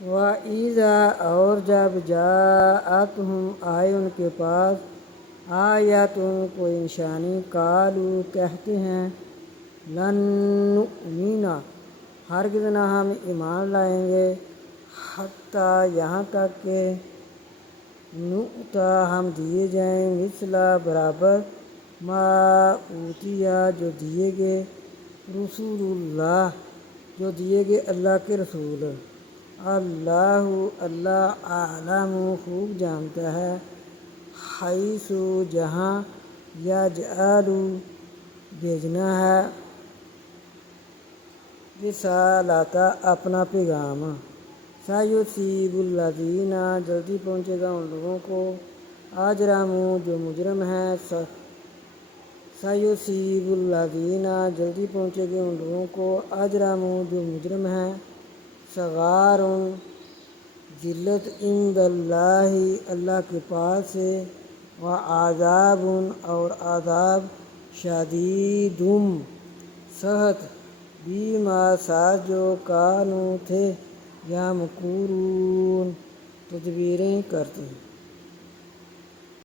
وَإِذَا اور جب جاءتہم آئے ان کے پاس آیاتن کوئی نشانی قالوا کہتے ہیں لن نؤمن ہرگز نہ ہم ایمان لائیں گے حتیٰ یہاں تک کہ نؤتا ہم دیے جائیں مثلا برابر ما اوتیا جو دیے گئے رسول اللہ جو دیے گئے اللہ کے رسول اللہ اعلم خوب جانتا ہے حیث جہاں یجعل بھیجنا ہے رسالتا اپنا پیغام سیصیب الذین جلدی پہنچے گا ان لوگوں کو اجرموا جو مجرم ہیں سیصیب الذین جلدی پہنچے گے ان لوگوں کو اجرموا جو مجرم ہیں صغار ذلت عند اللہ اللہ کے پاس سے وعذاب اور عذاب شدید سخت بیما ساتھ جو کانو تھے یا مکرون تدبیریں کرتے ہیں